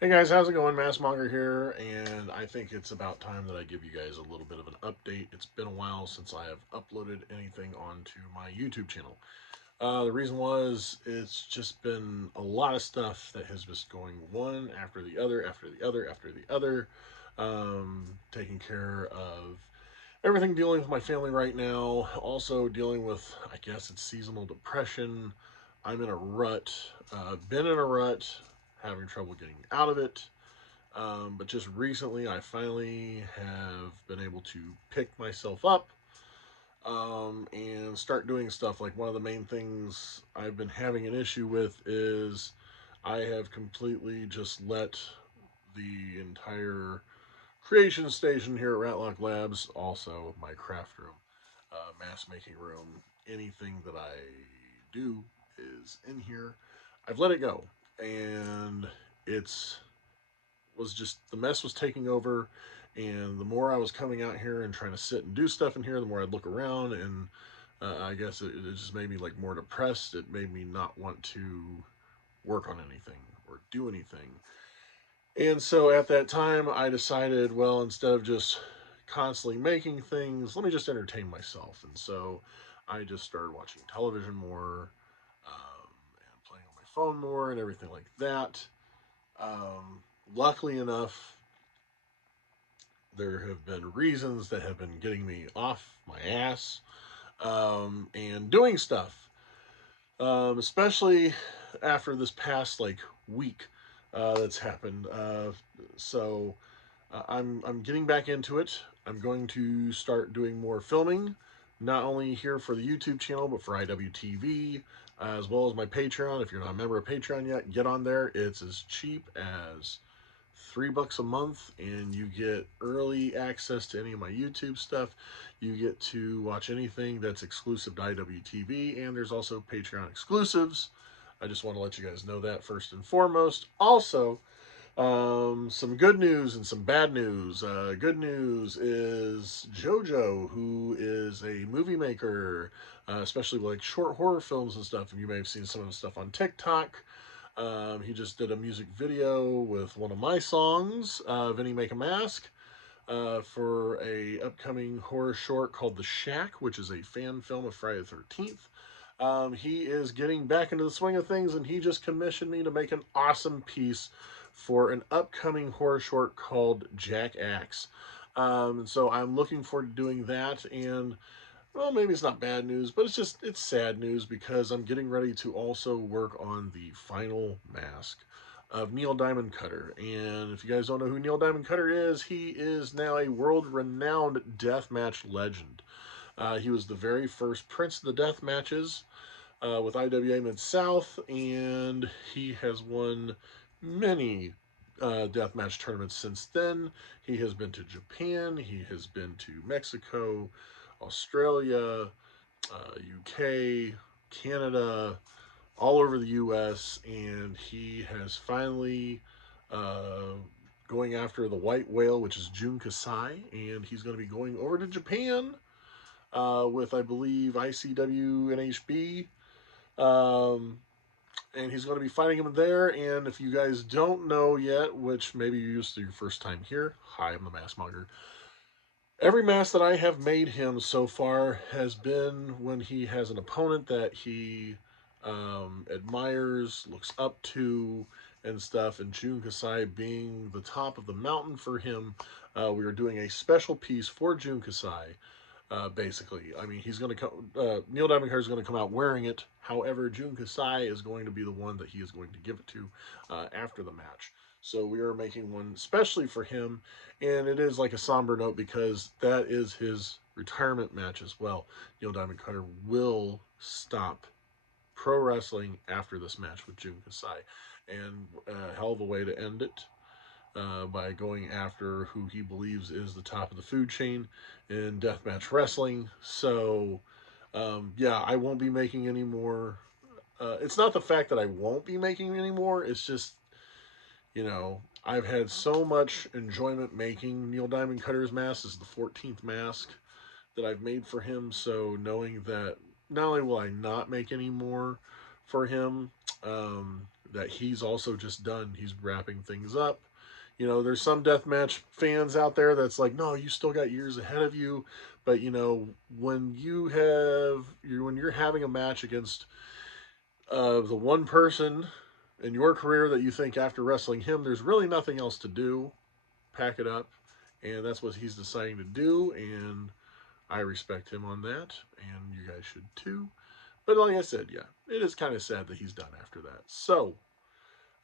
Hey guys, how's it going? Massmonger here, and I think it's about time that I give you guys a little bit of an update. It's been a while since I have uploaded anything onto my YouTube channel. The reason was it's just been a lot of stuff that has just going one after the other, after the other, after the other. Taking care of everything, dealing with my family right now, also dealing with, I guess it's seasonal depression. I'm in a rut, been in a rut, having trouble getting out of it. But just recently, I finally have been able to pick myself up and start doing stuff. Like, one of the main things I've been having an issue with is I have completely just let the entire creation station here at Ratlock Labs, also my craft room, mask making room, anything that I do is in here. I've let it go, and it's was just the mess was taking over. And the more I was coming out here and trying to sit and do stuff in here, the more I'd look around, and I guess it just made me like more depressed. It made me not want to work on anything or do anything. And so at that time, I decided, well, instead of just constantly making things, let me just entertain myself. And so I just started watching television more, and playing on my phone more and everything like that. Luckily enough, there have been reasons that have been getting me off my ass, and doing stuff, especially after this past like week that's happened. I'm getting back into it. I'm going to start doing more filming, not only here for the YouTube channel, but for IWTV, as well as my Patreon. If you're not a member of Patreon yet, get on there. It's as cheap as $3 a month, and you get early access to any of my YouTube stuff. You get to watch anything that's exclusive to IWTV, and there's also Patreon exclusives. I just want to let you guys know that first and foremost. Also, some good news and some bad news. Good news is JoJo, who is a movie maker, especially like short horror films and stuff. And you may have seen some of the stuff on TikTok. He just did a music video with one of my songs, Vinny Make a Mask, for a upcoming horror short called The Shack, which is a fan film of Friday the 13th. He is getting back into the swing of things, and he just commissioned me to make an awesome piece for an upcoming horror short called Jack Axe. So I'm looking forward to doing that, and well, maybe it's not bad news, but it's sad news because I'm getting ready to also work on the final mask of Neil Diamond Cutter. And if you guys don't know who Neil Diamond Cutter is, he is now a world-renowned deathmatch legend. He was the very first Prince of the Death matches with IWA Mid South, and he has won many deathmatch tournaments since then. He has been to Japan, he has been to Mexico, Australia, UK, Canada, all over the US, and he has finally uh, going after the white whale, which is Jun Kasai, and he's going to be going over to Japan with, I believe, ICW and HB. Um, and he's going to be fighting him there. And if you guys don't know yet, which maybe you used to your first time here, hi, I'm the Massmonger. Every mask that I have made him so far has been when he has an opponent that he admires, looks up to, and stuff. And Jun Kasai being the top of the mountain for him, we are doing a special piece for Jun Kasai. Basically, I mean, he's going to come. Neil Diamond Cutter is going to come out wearing it. However, Jun Kasai is going to be the one that he is going to give it to after the match. So we are making one especially for him, and it is like a somber note because that is his retirement match as well. Neil Diamond Cutter will stop pro wrestling after this match with Jun Kasai, and a hell of a way to end it by going after who he believes is the top of the food chain in deathmatch wrestling. So, yeah, I won't be making any more. It's not the fact that I won't be making any more. It's just, I've had so much enjoyment making Neil Diamond Cutter's mask. This is the 14th mask that I've made for him. So knowing that not only will I not make any more for him, that he's also just done. He's wrapping things up. You know, there's some deathmatch fans out there that's like, no, you still got years ahead of you. But you know, when you're having a match against the one person in your career that you think after wrestling him, there's really nothing else to do. Pack it up, and that's what he's deciding to do. And I respect him on that, and you guys should too. But like I said, yeah, it is kind of sad that he's done after that. So,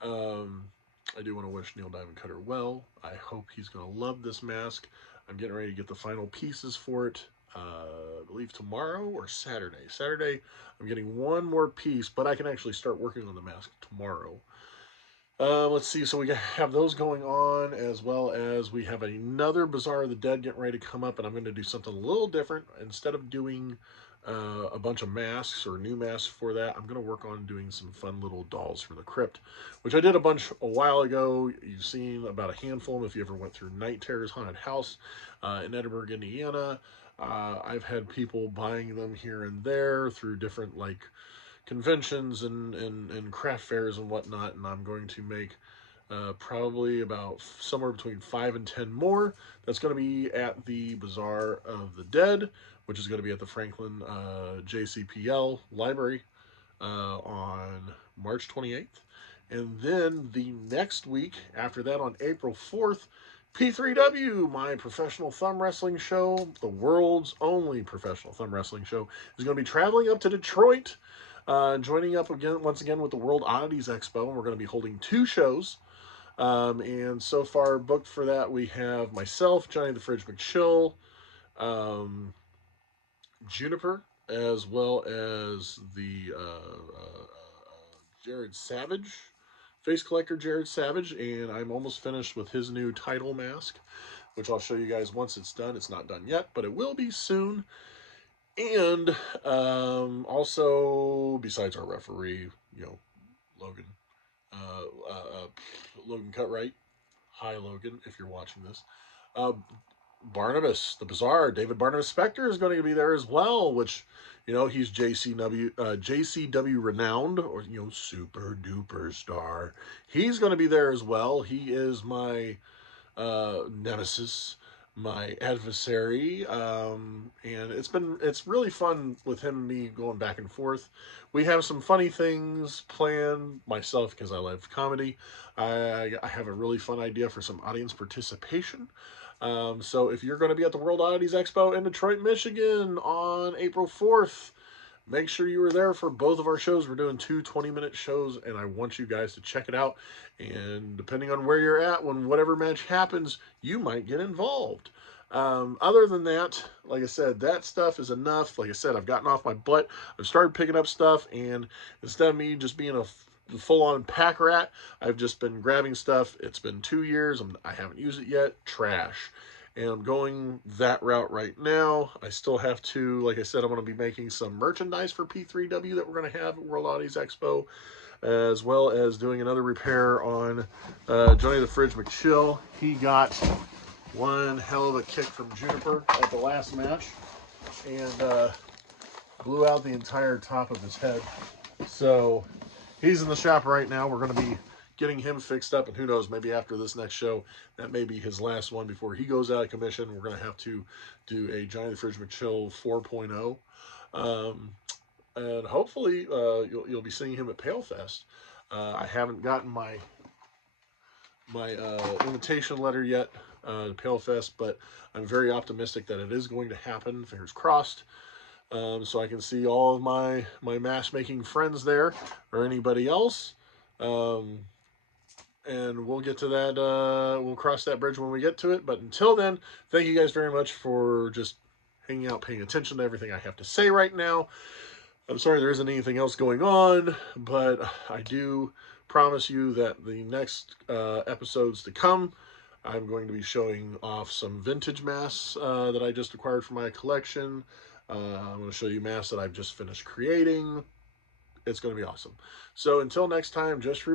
um, I do want to wish Neil Diamond Cutter well. I hope he's going to love this mask. I'm getting ready to get the final pieces for it. I believe tomorrow or Saturday. Saturday, I'm getting one more piece, but I can actually start working on the mask tomorrow. Let's see. So we have those going on, as well as we have another Bazaar of the Dead getting ready to come up, and I'm going to do something a little different. Instead of doing a bunch of masks or new masks for that, I'm going to work on doing some fun little dolls from the crypt, which I did a bunch a while ago. You've seen about a handful of them if you ever went through Night Terror's Haunted House in Edinburgh, Indiana. I've had people buying them here and there through different conventions and craft fairs and whatnot, and I'm going to make probably about somewhere between 5 and 10 more. That's going to be at the Bazaar of the Dead, which is going to be at the Franklin JCPL Library on March 28th. And then the next week after that, on April 4th, P3W, my professional thumb wrestling show, the world's only professional thumb wrestling show, is going to be traveling up to Detroit, joining up again once again with the World Oddities Expo, and we're going to be holding 2 shows. And so far booked for that, we have myself, Johnny the Fridge McChill, um, Juniper, as well as the Jared Savage, face collector Jared Savage, and I'm almost finished with his new title mask, which I'll show you guys once it's done. It's not done yet, but it will be soon. And also, besides our referee, Logan, uh, uh, Logan Cutright. Hi, Logan, if you're watching this. Uh, Barnabas, the Bazaar, David Barnabas Spector is going to be there as well, which, he's JCW renowned, or, super duper star. He's going to be there as well. He is my nemesis, my adversary, and it's really fun with him and me going back and forth. We have some funny things planned. Myself, because I love comedy, I have a really fun idea for some audience participation. So if you're going to be at the World Oddities Expo in Detroit, Michigan on April 4th, make sure you are there for both of our shows. We're doing 2 20-minute shows, and I want you guys to check it out. And depending on where you're at, when whatever match happens, you might get involved. Other than that, like I said, that stuff is enough. Like I said, I've gotten off my butt. I've started picking up stuff, and instead of me just being a full-on pack rat, I've just been grabbing stuff. It's been 2 years. I haven't used it yet. Trash. And I'm going that route right now. I still have to, like I said, I'm going to be making some merchandise for P3W that we're going to have at World Oddities Expo, as well as doing another repair on Johnny the Fridge McChill. He got one hell of a kick from Juniper at the last match, and blew out the entire top of his head. So he's in the shop right now. We're going to be getting him fixed up, and who knows, maybe after this next show, that may be his last one before he goes out of commission. We're going to have to do a Johnny the Fridge McChill 4.0. And hopefully you'll be seeing him at PaleFest. I haven't gotten my invitation letter yet to PaleFest, but I'm very optimistic that it is going to happen. Fingers crossed. So I can see all of my mask-making friends there, or anybody else. And we'll get to that. We'll cross that bridge when we get to it. But until then, thank you guys very much for just hanging out, paying attention to everything I have to say right now. I'm sorry there isn't anything else going on, but I do promise you that the next episodes to come, I'm going to be showing off some vintage masks that I just acquired for my collection. I'm going to show you masks that I've just finished creating. It's going to be awesome. So until next time, just remember,